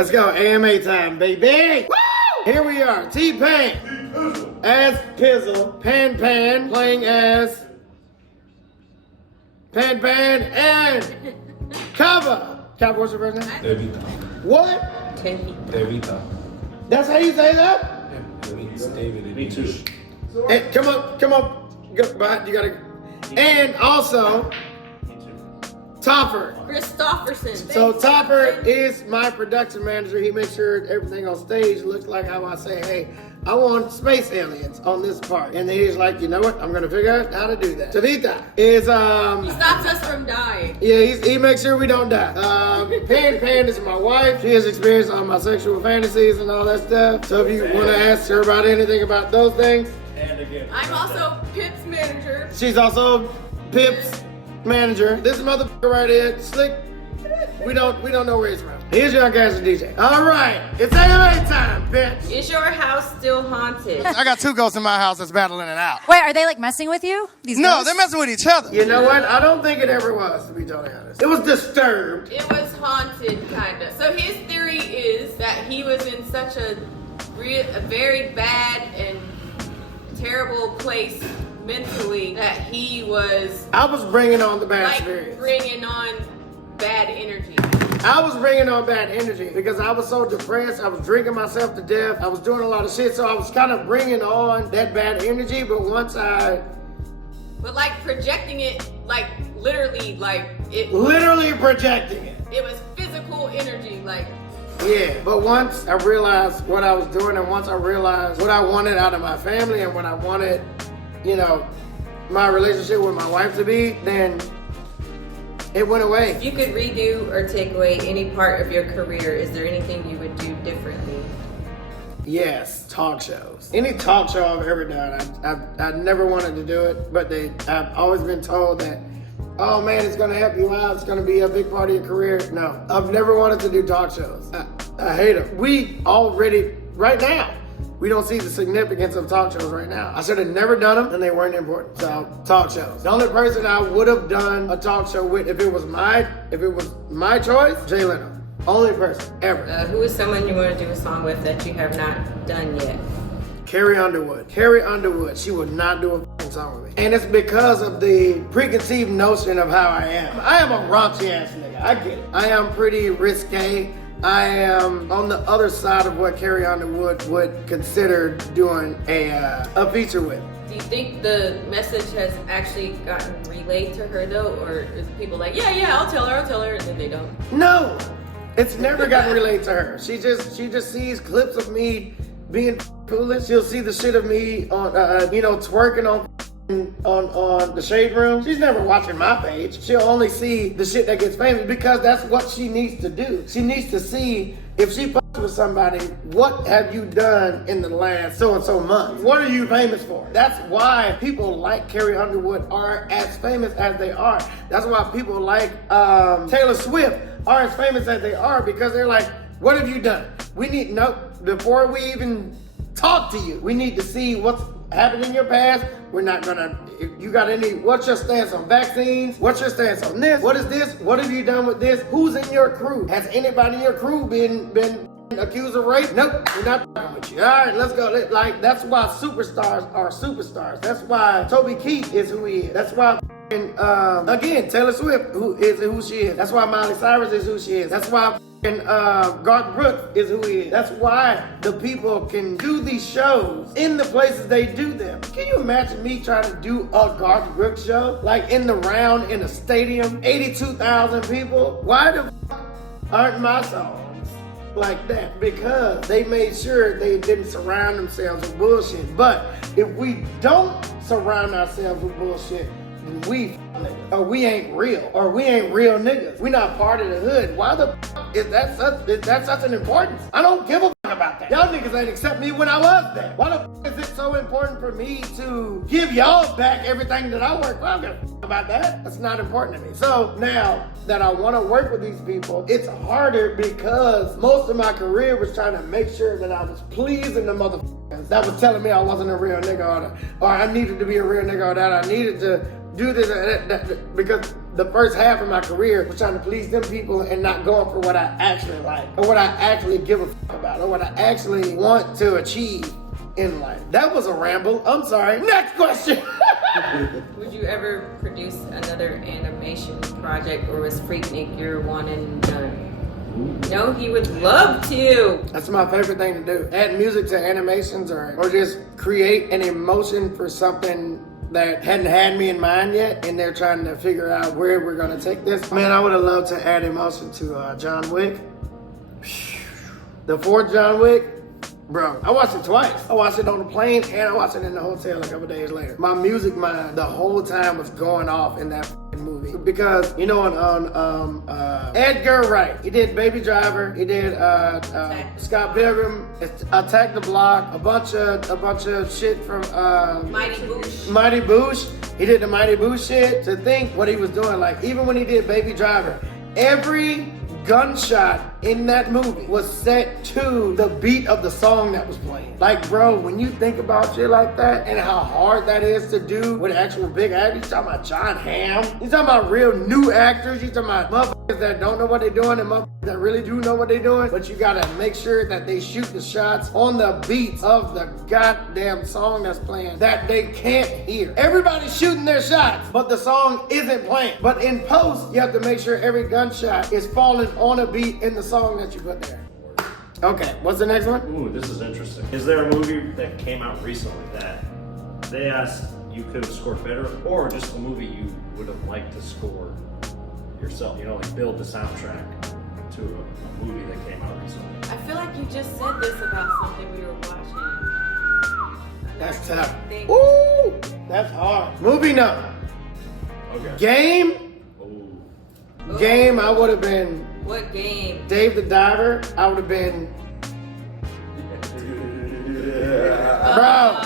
Let's go, AMA time, baby! Woo! Here we are, T-Pain as Pizzle, Pan playing as Pan and Kava. Kava, what's your first name? Devita. What? Devita. That's how you say that? Yeah, it means David in English. Hey, come on. Go behind, you gotta. And also, Topper. Christofferson. So Topper is my production manager. He makes sure everything on stage looks like how I say, hey, I want space aliens on this part. And then he's like, you know what? I'm gonna figure out how to do that. Tavita is He stops us from dying. Yeah, he makes sure we don't die. Pan is my wife. She has experience on my sexual fantasies and all that stuff. So if you wanna ask her about anything about those things. I'm also Pip's manager. She's also Pip's manager. This motherfucker right here, Slick. We don't know where he's from. Here's Young Caster DJ. All right, it's AMA time, bitch. Is your house still haunted? I got two ghosts in my house that's battling it out. Wait, are they like messing with you? These No, ghosts? they're messing with each other. You know what? I don't think it ever was, to be totally honest. It was disturbed. It was haunted, kinda. So his theory is that he was in such a very bad and terrible place mentally that he was I was bringing on the bad like spirits. bringing on bad energy. I was bringing on bad energy because I was so depressed. I was drinking myself to death. I was doing a lot of shit, so I was kind of bringing on that bad energy. But once But like projecting it, like literally, like it. literally projecting it. It was physical energy, like. Yeah, but once I realized what I was doing, and once I realized what I wanted out of my family and what I wanted, you know, my relationship with my wife to be, then it went away. If you could redo or take away any part of your career, is there anything you would do differently? Yes, talk shows. Any talk show I've ever done, I never wanted to do it, but I've always been told that, oh man, it's gonna help you out, it's gonna be a big part of your career. No, I've never wanted to do talk shows. I hate them. We already, right now, we don't see the significance of talk shows right now. I should have never done them and they weren't important. So, talk shows. The only person I would have done a talk show with if it was my choice, Jay Leno. Only person, ever. Who is someone you want to do a song with that you have not done yet? Carrie Underwood. Carrie Underwood, she would not do a f***ing song with me. And it's because of the preconceived notion of how I am. I am a raunchy ass nigga, I get it. I am pretty risque. I am on the other side of what Carrie Underwood would consider doing a feature with. Do you think the message has actually gotten relayed to her though? Or is people like, yeah, I'll tell her, and then they don't? No, it's never gotten relayed to her. She just sees clips of me being foolish. She'll see the shit of me on, twerking on the Shade Room. She's never watching my page. She'll only see the shit that gets famous because that's what she needs to do. She needs to see if she fucks with somebody, what have you done in the last so and so months? What are you famous for? That's why people like Carrie Underwood are as famous as they are. That's why people like Taylor Swift are as famous as they are because they're like, what have you done? Before we even talk to you, we need to see what's happened in your past. We're not gonna, if you got what's your stance on vaccines? What's your stance on this? What is this? What have you done with this? Who's in your crew? Has anybody in your crew been accused of rape? Nope, we're not talking with you. All right, let's go. Like, that's why superstars are superstars. That's why Toby Keith is who he is. That's why again, Taylor Swift who she is. That's why Miley Cyrus is who she is. That's why Garth Brooks is who he is. That's why the people can do these shows in the places they do them. Can you imagine me trying to do a Garth Brooks show? Like in the round in a stadium, 82,000 people? Why the aren't my songs like that? Because they made sure they didn't surround themselves with bullshit. But if we don't surround ourselves with bullshit, then we niggas, or we ain't real, or we ain't real niggas. We not part of the hood. Why the is that such an importance? I don't give a about that. Y'all niggas ain't accept me when I was there. Why the is it so important for me to give y'all back everything that I work for? I don't give a about that. That's not important to me. So now that I want to work with these people, it's harder because most of my career was trying to make sure that I was pleasing the motherfuckers that was telling me I wasn't a real nigga or I needed to be a real nigga or that I needed to do this, because the first half of my career was trying to please them people and not going for what I actually like, or what I actually give a about, or what I actually want to achieve in life. That was a ramble. I'm sorry. Next question. Would you ever produce another animation project, or was Freaknik your one and done? No, he would love to. That's my favorite thing to do. Add music to animations, or just create an emotion for something that hadn't had me in mind yet, and they're trying to figure out where we're gonna take this. Man, I would have loved to add emotion to John Wick. The fourth John Wick, bro, I watched it twice. I watched it on the plane and I watched it in the hotel a couple days later. My music mind the whole time was going off in that movie, because you know on Edgar Wright, he did Baby Driver, he did Scott Pilgrim, Attack the Block, a bunch of shit from Mighty Boosh. Mighty Boosh. He did the Mighty Boosh shit. To think what he was doing, like even when he did Baby Driver, every gunshot in that movie was set to the beat of the song that was playing. Like, bro, when you think about shit like that and how hard that is to do with actual big actors, you talking about John Hamm, you talking about real new actors, you talking about motherfuckers that don't know what they're doing and motherfuckers that really do know what they're doing, but you gotta make sure that they shoot the shots on the beats of the goddamn song that's playing that they can't hear. Everybody's shooting their shots, but the song isn't playing. But in post, you have to make sure every gunshot is falling on a beat in the song that you put there. Okay, what's the next one? Ooh, this is interesting. Is there a movie that came out recently that they asked you could have scored better, or just a movie you would have liked to score yourself? You know, like build the soundtrack to a movie that came out recently. I feel like you just said this about something we were watching. That's tough. Thing. Ooh, that's hard. Movie number. Okay. Game. Ooh. Game, I would have been What game? Dave the Diver. I would have been, bro.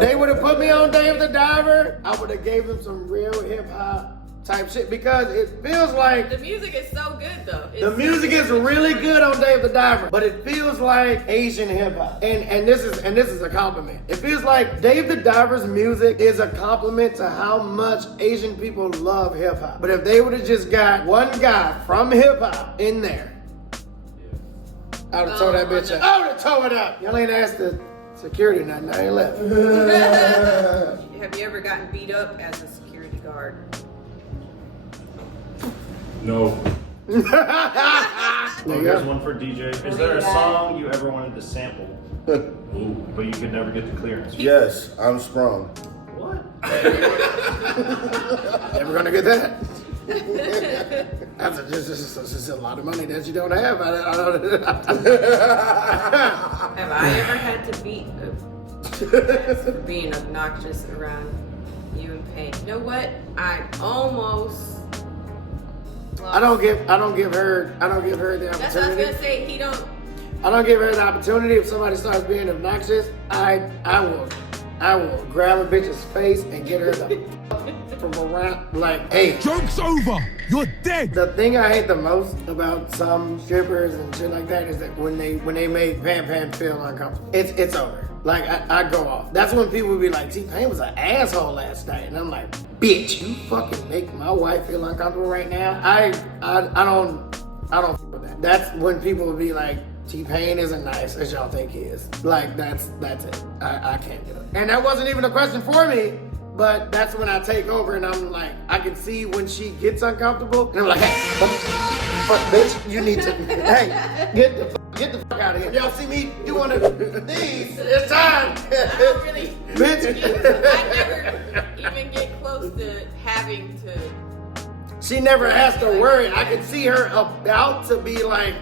They would have put me on Dave the Diver. I would have gave them some real hip hop type shit, because it feels like The music is so good though. the music is really good on Dave the Diver, but it feels like Asian hip hop. And this is a compliment. It feels like Dave the Diver's music is a compliment to how much Asian people love hip hop. But if they would have just got one guy from hip hop in there, I would have tore that bitch up. I would have tore it up. Y'all ain't asked the security nothing. I ain't left. Have you ever gotten beat up as a security guard? No. There you Here's go. one for DJ. Is there a song you ever wanted to sample? Ooh, but you could never get the clearance? Yes, I'm sprung. What? Never gonna get that. That's just a lot of money that you don't have. Have I ever had to beat for being obnoxious around you and Pain? You know what? I almost. I don't give her the opportunity. That's what I was gonna say. He don't. I don't give her the opportunity. If somebody starts being obnoxious, I will grab a bitch's face and get her the from around. Like, hey, Joke's over. You're dead. the thing I hate the most about some strippers and shit like that is that when they make Pan Pan feel uncomfortable, it's over. Like, I go off. That's when people would be like, T-Pain was an asshole last night. And I'm like, bitch, you fucking make my wife feel uncomfortable right now? I don't f with that. That's when people would be like, T-Pain isn't nice as y'all think he is. Like, that's it. I can't do it. And that wasn't even a question for me, but that's when I take over and I'm like, I can see when she gets uncomfortable. And I'm like, hey, fuck, bitch, you need to, hey, get the fuck out of here. Y'all see me do one of these? It's time. I don't really. Bitch. I never even get close to having to. She never has to worry. I can see her about to be like,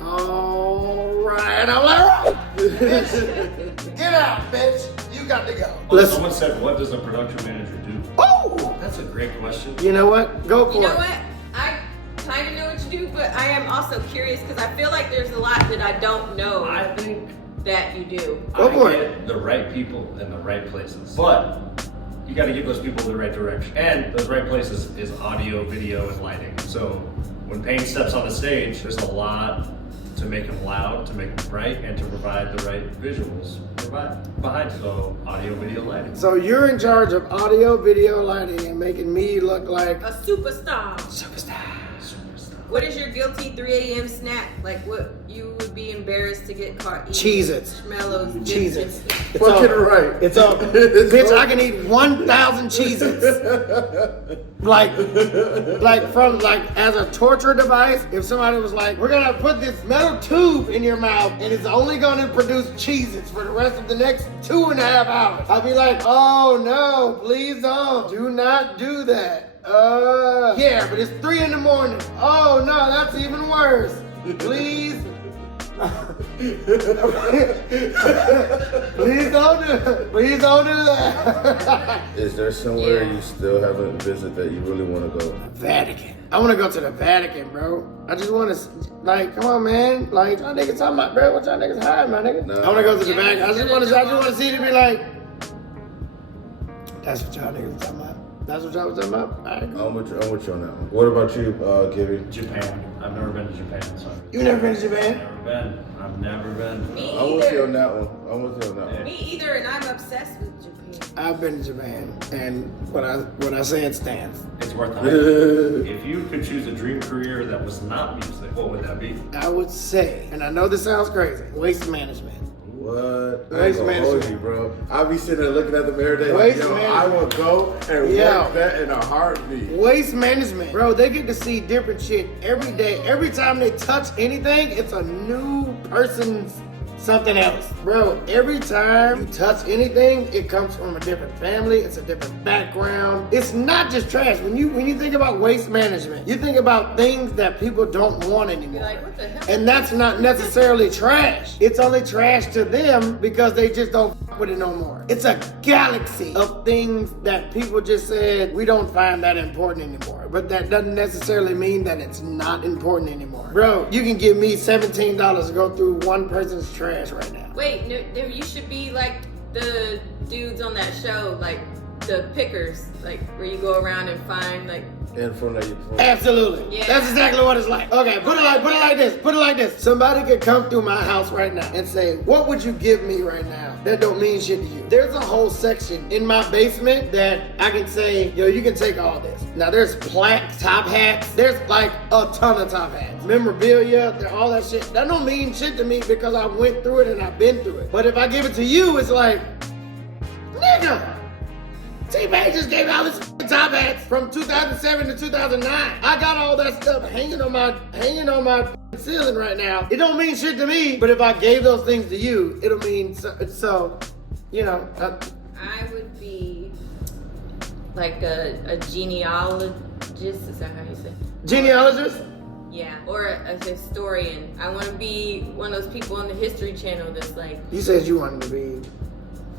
all right. And I'm like, bitch, get out, bitch. You got to go. Listen. Someone said, what does a production manager do? Oh, That's a great question. you know what? Go for You know it. what? I kind of know what you do, but I am also curious because I feel like there's a lot that I don't know I think that you do. Go for I it. get the right people in the right places. But you got to give those people the right direction. And those right places is audio, video, and lighting. So when Payne steps on the stage, there's a lot to make them loud, to make them bright, and to provide the right visuals behind it. So audio, video, lighting. So you're in charge of audio, video, lighting, and making me look like A superstar. superstar. What is your guilty 3 a.m. snack? Like what you would be embarrassed to get caught eating? Cheez-Its. Schmellows. Cheez-Its. Fucking right. It's up. Bitch, I can eat 1,000 Cheez-Its. like as a torture device, if somebody was like, we're gonna put this metal tube in your mouth and it's only gonna produce Cheez-Its for the rest of the next 2.5 hours. I'd be like, oh no, please don't. Do not do that. Yeah, but it's 3 in the morning. Oh no, that's even worse. Please. Please don't do it. Please don't do that. Is there somewhere you still haven't visited that you really want to go? Vatican. I want to go to the Vatican, bro. I just want to, like, come on, man. Like, y'all niggas talking about, bro. What y'all niggas hiding, my nigga? Nah. I want to go to the Vatican. I just want to see it and be like, that's what y'all niggas talking about. That's what y'all was talking about? All right. I'm with you on that one. What about you, Gibby? Japan. I've never been to Japan, so You never been to Japan? I've never been. Me I'm with you either. on that one. I'm with you on that one. Me either, and I'm obsessed with Japan. I've been to Japan, and what I said stands. It's worth it. If you could choose a dream career that was not music, what would that be? I would say, and I know this sounds crazy, waste management. What? I ain't Waste gonna hold management. you, bro. I be sitting there looking at the mirror day like, Waste yo, I management. will go and Yo. work that in a heartbeat. Waste management. Bro, they get to see different shit every day. Every time they touch anything, it's a new person's something else. Bro, every time you touch anything, it comes from a different family, it's a different background. It's not just trash. When you think about waste management, you think about things that people don't want anymore. You're like, what the hell? And that's not necessarily trash. It's only trash to them because they just don't fuck with it no more. It's a galaxy of things that people just said we don't find that important anymore. But that doesn't necessarily mean that it's not important anymore. Bro, you can give me $17 to go through one person's trash right now. Wait, no, you should be like the dudes on that show, like the pickers, like where you go around and find like. And from there, Absolutely. Yeah. That's exactly what it's like. Okay, put it like this. Put it like this. Somebody could come through my house right now and say, what would you give me right now? That don't mean shit to you. There's a whole section in my basement that I can say, yo, you can take all this. Now there's plaques, top hats. There's like a ton of top hats. Memorabilia, all that shit. That don't mean shit to me because I went through it and I've been through it. But if I give it to you, it's like, nigga. tpain just gave out his top hats from 2007 to 2009. I got all that stuff hanging on my ceiling right now. It don't mean shit to me, but if I gave those things to you, it'll mean so you know. I would be like a genealogist. Is that how you say? Genealogist? Yeah, or a historian. I want to be one of those people on the History Channel that's like, You said you wanted to be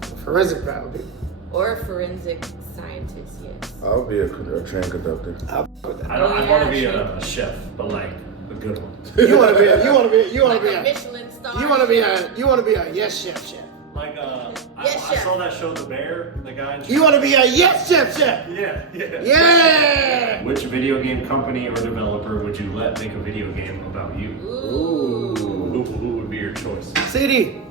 a forensic biologist. or a forensic scientist. Yes. I'll be a train conductor. I'll put that. I Oh, want to yeah, be sure. a chef, but like a good one. You want to be a Michelin star. you want to be a yes chef. Like Yes, I chef. saw that show, The Bear, the guy. You want to be a yes chef. Yeah. Yeah. Which video game company or developer would you let make a video game about you? Ooh. Who would be your choice? CD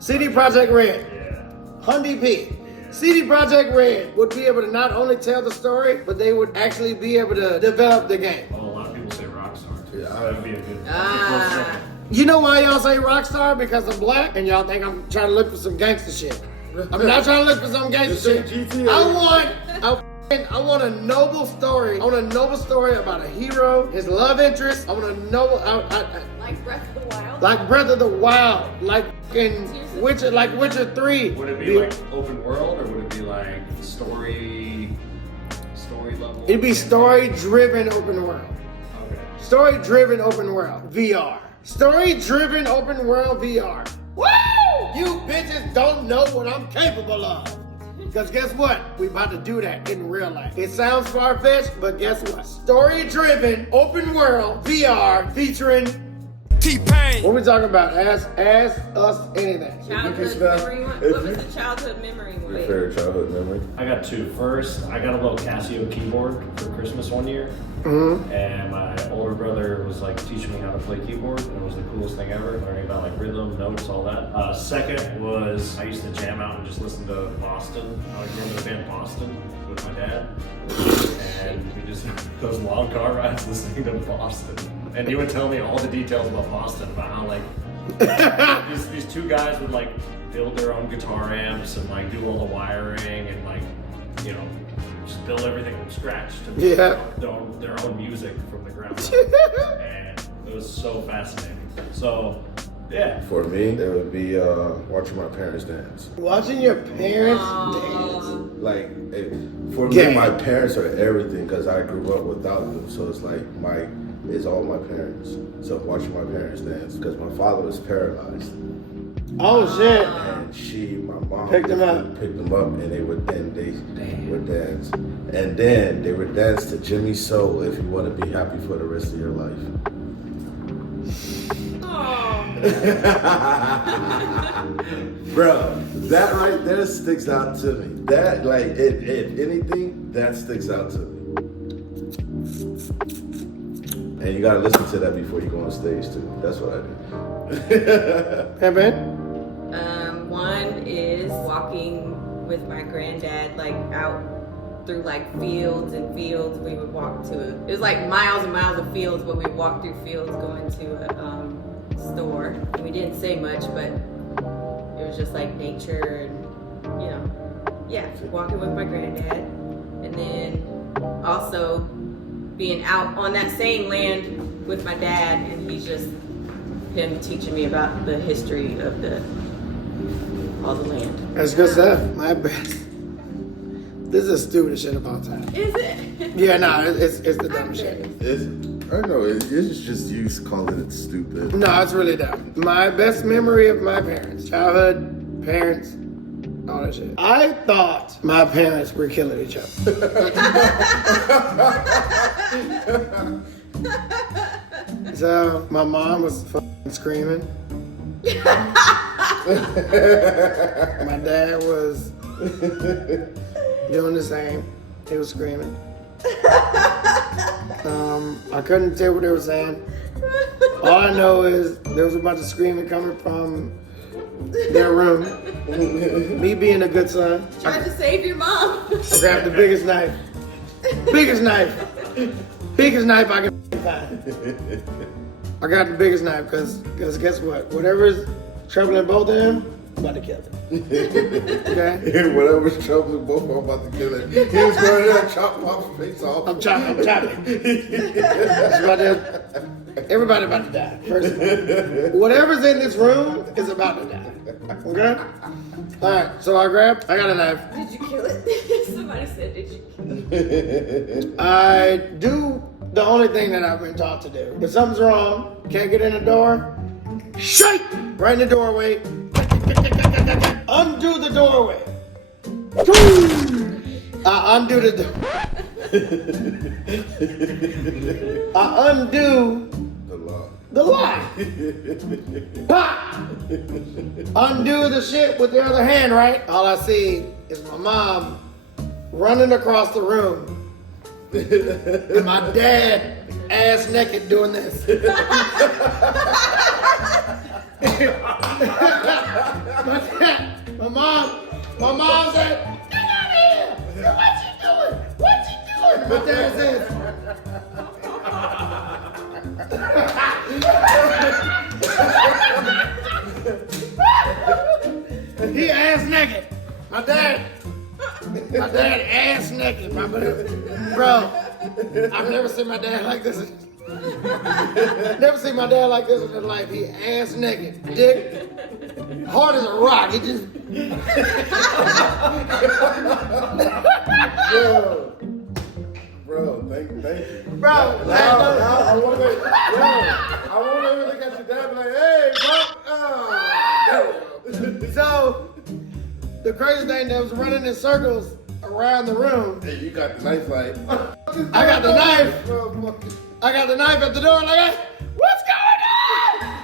Projekt Red. Yeah. Hyundai P. CD Projekt Red would be able to not only tell the story, but they would actually be able to develop the game. Well, a lot of people say Rockstar. Yeah, That'd be a good. Ah. You know why y'all say Rockstar? Because I'm black and y'all think I'm trying to look for some gangster shit. I'm not trying to look for some gangster You shit. say GTA. I want a noble story. I want a noble story about a hero, his love interest. I want a noble, Like Breath of the Wild. like Breath of the Wild, like in Witcher, like Witcher 3. Would it be like open world or would it be like story level? It'd be story-driven open world. Okay. Story-driven open world VR. Story-driven open world VR. Woo! You bitches don't know what I'm capable of. Because guess what? We about to do that in real life. It sounds far-fetched, but guess what? Story-driven open world VR featuring T-Pain. What we talking about? Ask us anything. Childhood memory one? What was the childhood memory one? Your favorite childhood memory? I got two. First, I got a little Casio keyboard for Christmas one year. And my older brother was like teaching me how to play keyboard, and it was the coolest thing ever, learning about like rhythm, notes, all that. Second was I used to jam out and just listen to Boston. I remember the band Boston with my dad, and we just those long car rides listening to Boston. And he would tell me all the details about Boston, about how like these two guys would like build their own guitar amps and like do all the wiring and like, you know, just build everything from scratch to make their own music from the ground up. And it was so fascinating. So, yeah. For me, it would be watching my parents dance. Watching your parents dance. Like, for me, my parents are everything because I grew up without them. So it's like it's all my parents. So watching my parents dance because my father was paralyzed. Oh shit! And my mom picked them up, and they would dance, and then they would dance to Jimmy Soul if you want to be happy for the rest of your life. Bro, that right there sticks out to me. That like if anything, that sticks out to me. And you gotta listen to that before you go on stage too. That's what I do. Hey man. One is walking with my granddad, like out through like fields and fields. We would walk to it was like miles and miles of fields, but we'd walk through fields going to a store. And we didn't say much, but it was just like nature and, you know, yeah, walking with my granddad. And then also being out on that same land with my dad, and he's just him teaching me about the history of all the land. That's good stuff. My best. This is the stupidest shit of all time. Is it? Yeah, no, it's the dumb shit. I know it's just you calling it stupid. No, it's really dumb. My best memory of my parents, childhood, parents, all that shit. I thought my parents were killing each other. So my mom was fucking screaming. My dad was doing the same. He was screaming. I couldn't tell what they were saying. All I know is there was a bunch of screaming coming from their room. Me being a good son. Tried to save your mom. I grabbed the biggest knife. Biggest knife I can find. I got the biggest knife because guess what? Whatever's troubling both of them, I'm about to kill it. Okay? Whatever's troubling both of them, I'm about to kill it. He was going to chop my face off. I'm chopping. Everybody about to die. First of all. Whatever's in this room is about to die. Okay? Alright, so I got a knife. Did you kill it? Somebody said, did you kill it? I do the only thing that I've been taught to do. If something's wrong, can't get in the door, shake! Right in the doorway. Undo the doorway. I undo the door. I undo the lock. Pop! Undo the shit with the other hand, right? All I see is my mom running across the room. And my dad ass naked doing this. My mom said, "Get out of here! What you doing? What you doing?" My dad says, he ass naked. My dad ass naked, bro. I've never seen my dad like this. Never seen my dad like this in his life. He ass naked, dick hard as a rock. He just. Bro, thank you. Bro, I want to look at your dad and be like, hey, bro. So, the crazy thing that was running in circles around the room. Hey, you got the knife like. I got the knife. I got the knife at the door like, what's going on?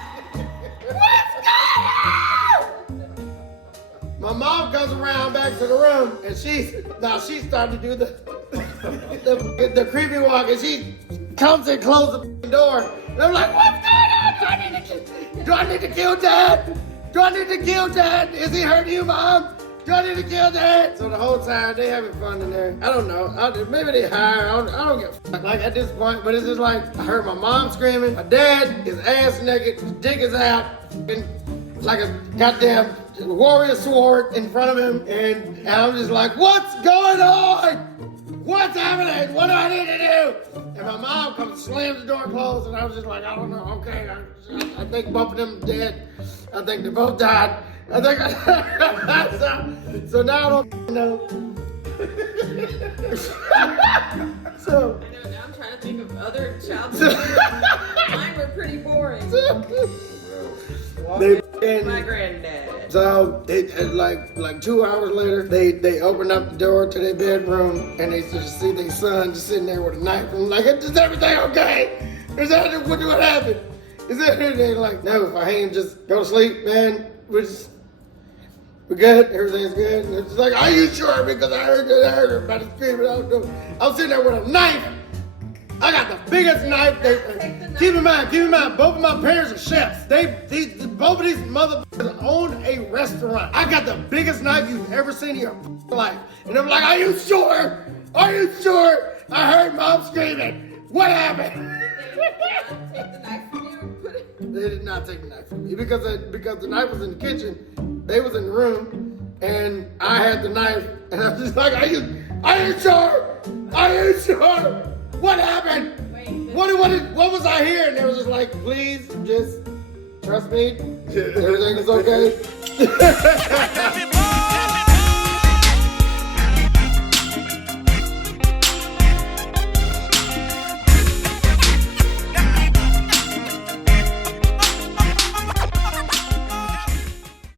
next to the room, and she's starting to do the creepy walk, and she comes and closes the door. And I'm like, what's going on? Do I need to kill Dad? Do I need to kill Dad? Is he hurting you, Mom? Do I need to kill Dad? So the whole time they having fun in there. I don't know. Maybe they hire. I don't give a fuck. Like at this point, but it's just like I heard my mom screaming. My dad is ass naked. His dick is out. And like a goddamn warrior sword in front of him. And I'm just like, what's going on? What's happening? What do I need to do? And my mom comes, slams the door closed, and I was just like, I don't know. Okay, I think both of them dead. I think they both died. I think so now I don't know. So I know, now I'm trying to think of other childhood. Mine were pretty boring. My granddad. So they like 2 hours later, they opened up the door to their bedroom and they just see their son just sitting there with a knife. I'm like, is everything okay? Is that what happened? Is everything like, no, if I hang, just go to sleep, man. We're good. Everything's good. And it's like, are you sure? Because I heard everybody screaming. I'm sitting there with a knife. I got the biggest knife. Keep in mind, both of my parents are chefs. Both of these motherfuckers own a restaurant. I got the biggest knife you've ever seen in your life. And I'm like, are you sure? Are you sure? I heard Mom screaming. What happened? They did not take the knife from me because the knife was in the kitchen. They was in the room, and I had the knife, and I was just like, are you sure? Are you sure? What happened? What was I hearing? They was just like, please, just trust me. Everything is okay.